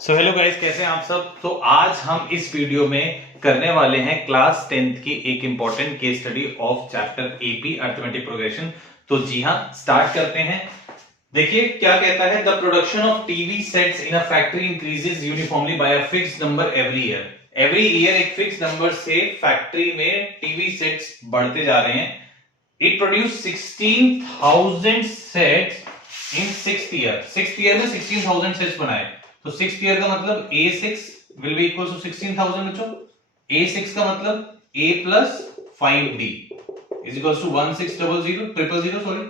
So hello guys, कैसे हैं आप सब। तो आज हम इस वीडियो में करने वाले हैं क्लास 10th की एक important case study of chapter AP arithmetic progression. तो जी हाँ, स्टार्ट करते हैं। देखिए क्या कहता है, the production of TV sets in a factory increases uniformly by a fixed number every year. Every year एक फिक्स नंबर से फैक्ट्री में टीवी सेट्स बढ़ते जा रहे हैं। It produce 16,000 sets in 6th year. 6th year में 16,000 sets बनाए। तो 6th ईयर का मतलब A6 will be equal to 16,000 बच्चों। A6 का मतलब A plus 5D is equal to 1600 sorry,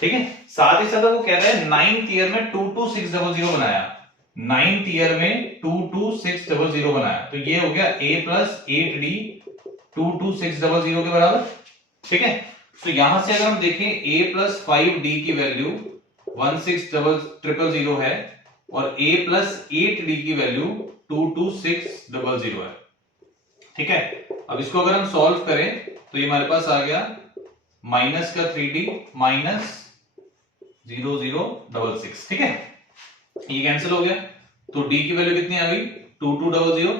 ठीक है। साथ ही साथ वो कह रहा है 9th ईयर में 22600 बनाया। 9th ईयर में 22600 बनाया, तो ये हो गया A प्लस 8D 22600 के बराबर, ठीक है। तो यहां से अगर हम देखें A प्लस 5D की वैल्यू 16000 है और A प्लस 8D की वैल्यू 22600 है, ठीक है। अब इसको अगर हम सॉल्व करें तो ये हमारे पास आ गया माइनस का 3D माइनस 0066, ठीक है। ये कैंसिल हो गया, तो D की वैल्यू कितनी आ गई 2200,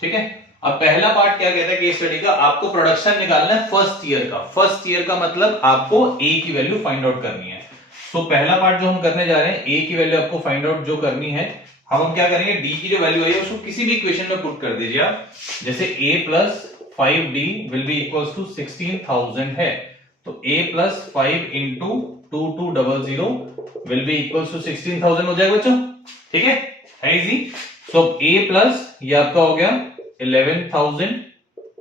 ठीक है। अब पहला पार्ट क्या कहता है केस स्टडी का, आपको प्रोडक्शन निकालना है फर्स्ट ईयर का। फर्स्ट ईयर का मतलब आपको A की वैल्यू फाइंड आउट करनी है। तो पहला पार्ट जो हम करने जा रहे हैं, A की वैल्यू आपको फाइंड आउट जो करनी है, हम क्या करेंगे, D की जो वैल्यू आई है उसको किसी भी इक्वेशन में पुट कर दीजिए आप। जैसे A plus 5D will be equals to 16,000 है, तो A plus 5 into 2200 will be equals to 16,000 हो जाएगा बच्चों, ठीक है इजी। सो A प्लस ये आपका हो गया 11,000,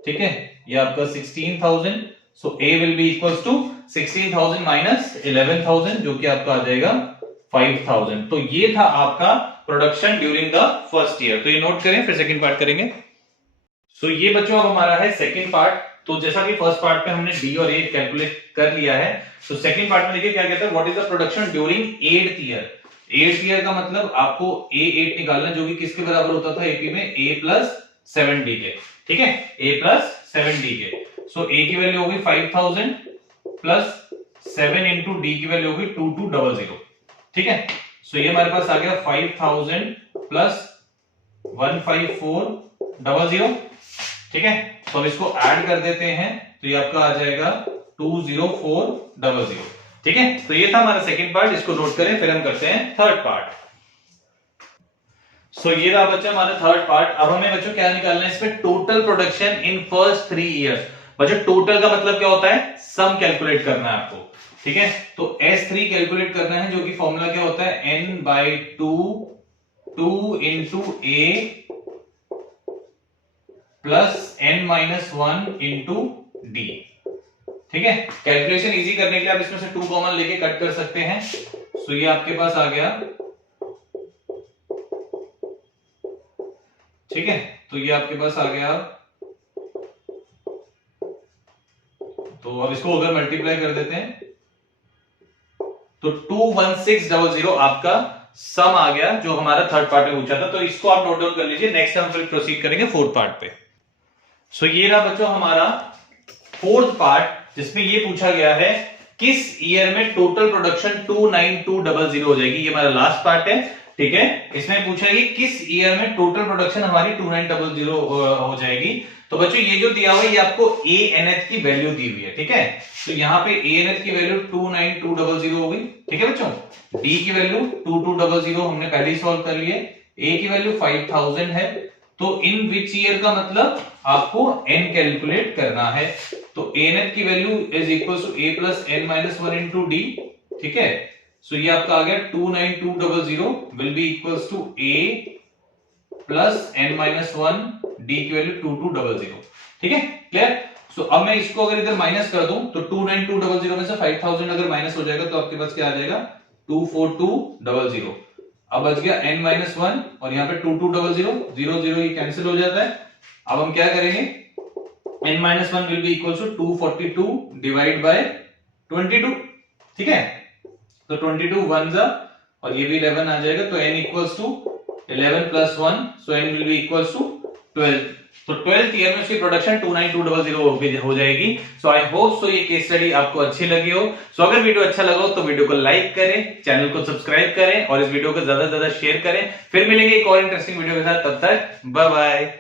ठीक है, ये आपका 16,000। So A will be equals to 16,000 minus 11,000 जो कि आपका आ जाएगा 5,000। तो ये था आपका production during the first year. तो ये नोट करें, फिर सेकंड पार्ट करेंगे। सो ये बच्चों अब हमारा है सेकंड पार्ट। तो जैसा कि फर्स्ट पार्ट पे हमने D और A कैलकुलेट कर लिया है, तो सेकंड पार्ट में देखिए क्या कहता है, what is the production during 8th year. 8th year का मतलब आपको A8 निकालना, जो कि किसके बराबर होता था एपी में, A प्लस 7D के, ठीक है, A प्लस 7D के। सो A की वैल्यू होगी 5,000 प्लस 7 इंटू D की वैल्यू होगी 2200, ठीक है। सो ये हमारे पास आ गया 5,000 प्लस 15400, ठीक है। तो अब इसको ऐड कर देते हैं, तो ये आपका आ जाएगा 20400, ठीक है। तो ये था हमारा सेकंड पार्ट, इसको नोट करें, फिर हम करते हैं थर्ड पार्ट। सो ये रहा बच्चा हमारा थर्ड पार्ट। अब हमें बच्चों क्या निकालना है इसमें, total production in first 3 years. बच्चों टोटल का मतलब क्या होता है, सम कैलकुलेट करना है आपको, ठीक है। तो S3 कैलकुलेट करना है, जो कि फॉर्मूला क्या होता है, n/2 into A plus n-1 into D, ठीक है। कैलकुलेशन इजी करने के लिए आप इसमें से 2 कॉमन लेके कट कर सकते हैं। सो ये आपके पास आ गया, ठीक है। तो ये आपके पास आ गया, तो अब इसको अगर मल्टीप्लाई कर देते हैं तो 21600 आपका सम आ गया, जो हमारा थर्ड पार्ट में पूछा था। तो इसको आप नोट डाउन कर लीजिए, नेक्स्ट हम फिर प्रोसीड करेंगे फोर्थ पार्ट पे। सो ये रहा बच्चों हमारा फोर्थ पार्ट, जिसमें ये पूछा गया है किस ईयर में टोटल प्रोडक्शन 29200 हो जाएगी। ये हमारा लास्ट पार्ट है, ठीक है। इसमें पूछा है कि किस ईयर में टोटल प्रोडक्शन हमारी 2900 हो जाएगी। तो बच्चों ये जो दिया हुआ है, ये आपको ANH की वैल्यू दी हुई है, ठीक है। तो यहाँ पे ANH की वैल्यू 29200 हो गई, ठीक है बच्चों। D की वैल्यू 2200 हमने पहले ही सॉल्व कर लिए। A की वैल्यू 5000 है। तो इन विच ईयर का मतलब आपको n कैलकुलेट करना है। तो ANH की value is equal to A plus n-1 into D, ठीक है। सो ये आपका आ गया 29200 will be equals to A plus n-1 D की वैल्यू 2200, ठीक है, क्लियर। सो अब मैं इसको अगर इधर माइनस कर दूं तो 29200 में से 5000 अगर माइनस हो जाएगा तो आपके पास क्या आ जाएगा 24200। अब बच गया n-1 और यहाँ पे 2200, 00 ये कैंसिल हो जाता है। अब हम क्या करेंगे, n-1 will be equal to 242 divide by 22, ठीक है। तो 22 1 और ये भी 11 आ जाएगा, तो n equals to 11 plus 1, so n will be equals to 12, तो 12th ईयर में उसकी प्रोडक्शन 29200 हो जाएगी। सो आई होप सो ये केस स्टडी आपको अच्छी लगी हो। सो अगर वीडियो अच्छा लगा हो तो वीडियो को लाइक करें, चैनल को सब्सक्राइब करें और इस वीडियो को ज्यादा से ज्यादा शेयर करें। फिर मिलेंगे एक और इंटरेस्टिंग वीडियो के साथ, तब तक बाय बाय।